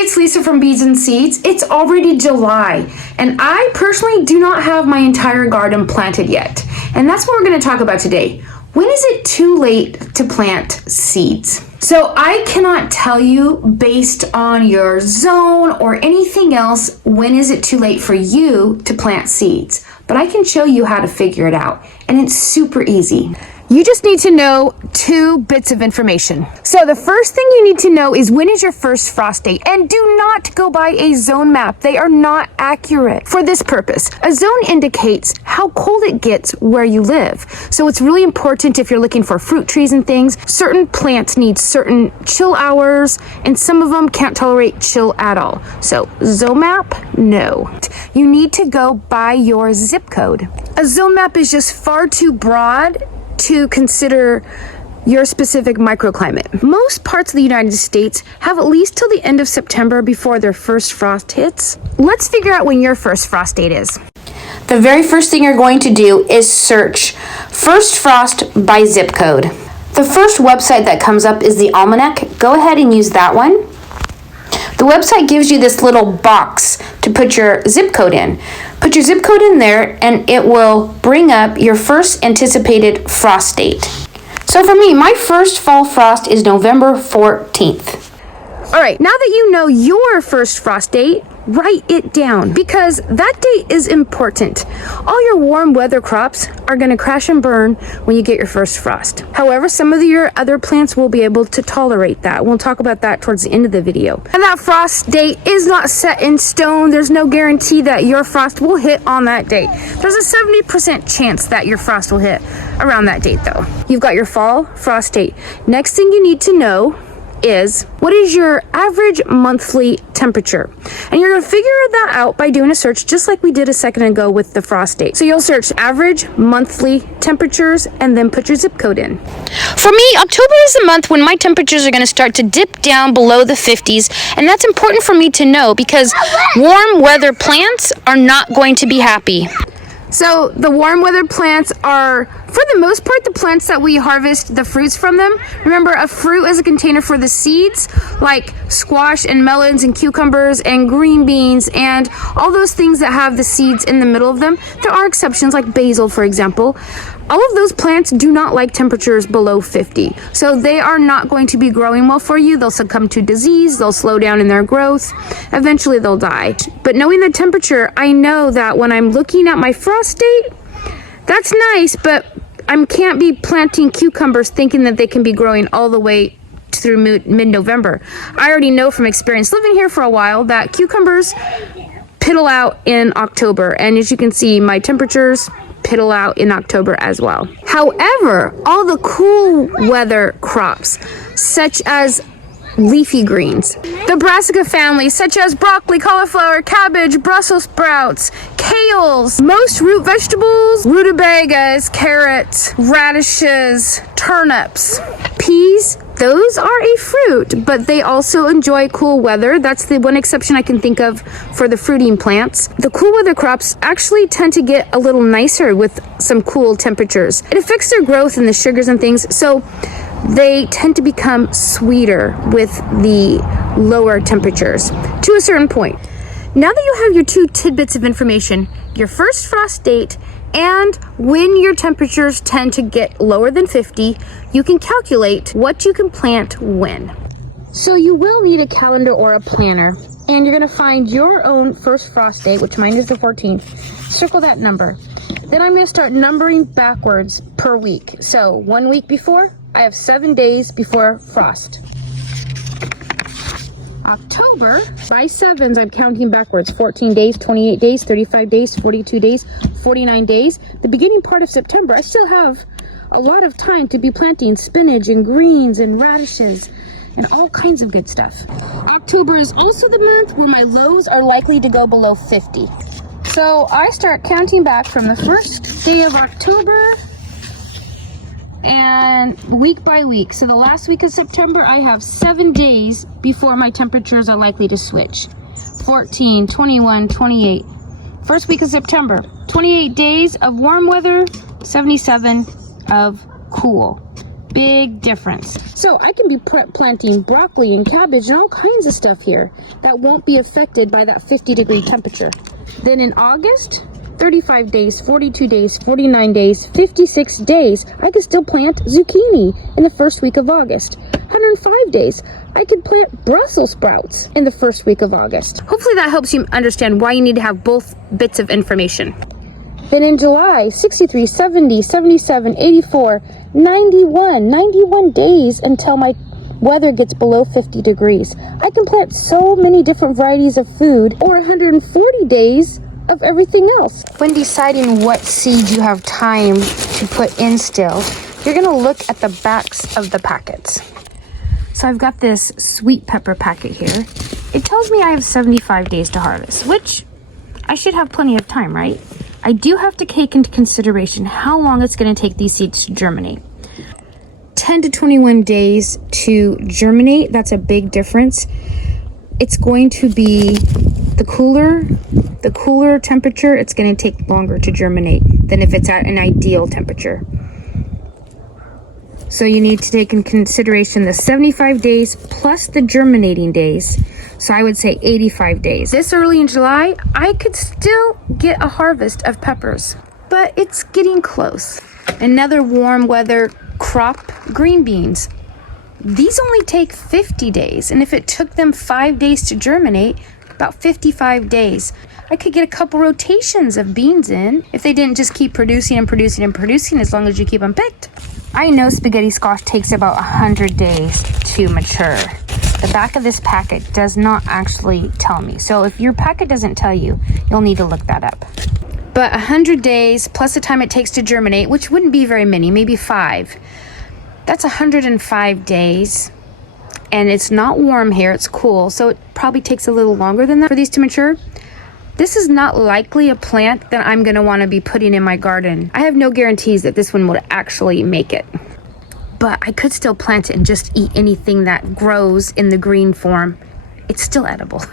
it's Lisa from Beads and Seeds. It's already July, and I personally do not have my entire garden planted yet. And that's what we're going to talk about today. When is it too late to plant seeds? So I cannot tell you based on your zone or anything else, when is it too late for you to plant seeds? But I can show you how to figure it out, and it's super easy. You just need to know 2 bits of information. So the first thing you need to know is when is your first frost date, and do not go by a zone map. They are not accurate for this purpose. A zone indicates how cold it gets where you live. So it's really important if you're looking for fruit trees and things. Certain plants need certain chill hours, and some of them can't tolerate chill at all. So zone map, no. You need to go by your zip code. A zone map is just far too broad to consider your specific microclimate. Most parts of the United States have at least till the end of September before their first frost hits. Let's figure out when your first frost date is. The very first thing you're going to do is search first frost by zip code. The first website that comes up is the Almanac. Go ahead and use that one. The website gives you this little box to put your zip code in. Put your zip code in there and it will bring up your first anticipated frost date. So for me, my first fall frost is November 14th. All right, now that you know your first frost date, write it down because that date is important. All your warm weather crops are going to crash and burn when you get your first frost. However, some of your other plants will be able to tolerate that. We'll talk about that towards the end of the video. And that frost date is not set in stone. There's no guarantee that your frost will hit on that date. There's a 70% chance that your frost will hit around that date though. You've got your fall frost date. Next thing you need to know is what is your average monthly temperature, and you're going to figure that out by doing a search just like we did a second ago with the frost date. So you'll search average monthly temperatures and then put your zip code in. For me, October is the month when my temperatures are going to start to dip down below the 50s, and that's important for me to know because warm weather plants are not going to be happy. So the warm weather plants are, for the most part, the plants that we harvest the fruits from them. Remember, a fruit is a container for the seeds, like squash and melons and cucumbers and green beans and all those things that have the seeds in the middle of them. There are exceptions like basil, for example. All of those plants do not like temperatures below 50. So they are not going to be growing well for you. They'll succumb to disease. They'll slow down in their growth. Eventually they'll die. But knowing the temperature, I know that when I'm looking at my frost date, that's nice, but I can't be planting cucumbers thinking that they can be growing all the way through mid-November. I already know from experience living here for a while that cucumbers piddle out in October. And as you can see, my temperatures piddle out in October as well. However, all the cool weather crops, such as leafy greens, the brassica family, such as broccoli, cauliflower, cabbage, Brussels sprouts, kales, most root vegetables, rutabagas, carrots, radishes, turnips, peas, those are a fruit, but they also enjoy cool weather. That's the one exception I can think of for the fruiting plants. The cool weather crops actually tend to get a little nicer with some cool temperatures. It affects their growth and the sugars and things, so they tend to become sweeter with the lower temperatures to a certain point. Now that you have your 2 tidbits of information, your first frost date and when your temperatures tend to get lower than 50, you can calculate what you can plant when. So you will need a calendar or a planner, and you're going to find your own first frost date, which mine is the 14th. Circle that number. Then I'm going to start numbering backwards per week. So 1 week before, I have 7 days before frost. October, by sevens, I'm counting backwards. 14 days, 28 days, 35 days, 42 days, 49 days. The beginning part of September, I still have a lot of time to be planting spinach and greens and radishes and all kinds of good stuff. October is also the month where my lows are likely to go below 50. So I start counting back from the first day of October and week by week. So the last week of September, I have 7 days before my temperatures are likely to switch. 14, 21, 28. First week of September, 28 days of warm weather, 77 of cool. big difference. So I can be planting broccoli and cabbage and all kinds of stuff here that won't be affected by that 50-degree temperature. Then in August, 35 days, 42 days, 49 days, 56 days, I can still plant zucchini in the first week of August. 105 days, I could plant Brussels sprouts in the first week of August. Hopefully that helps you understand why you need to have both bits of information. Then in July, 63, 70, 77, 84, 91 days until my weather gets below 50 degrees. I can plant so many different varieties of food, or 140 days of everything else. When deciding what seed you have time to put in still, you're gonna look at the backs of the packets. So I've got this sweet pepper packet here. It tells me I have 75 days to harvest, which I should have plenty of time, right? I do have to take into consideration how long it's going to take these seeds to germinate. 10 to 21 days to germinate, that's a big difference. It's going to be the cooler temperature, it's going to take longer to germinate than if it's at an ideal temperature. So you need to take in consideration the 75 days plus the germinating days. So I would say 85 days. This early in July, I could still get a harvest of peppers, but it's getting close. Another warm weather crop, green beans. These only take 50 days, and if it took them 5 days to germinate, about 55 days. I could get a couple rotations of beans in if they didn't just keep producing and producing and producing as long as you keep them picked. I know spaghetti squash takes about 100 days to mature. The back of this packet does not actually tell me. So if your packet doesn't tell you, you'll need to look that up. But 100 days plus the time it takes to germinate, which wouldn't be very many, maybe 5. That's 105 days. And it's not warm here, it's cool. So it probably takes a little longer than that for these to mature. This is not likely a plant that I'm gonna wanna be putting in my garden. I have no guarantees that this one would actually make it. But I could still plant it and just eat anything that grows in the green form. It's still edible.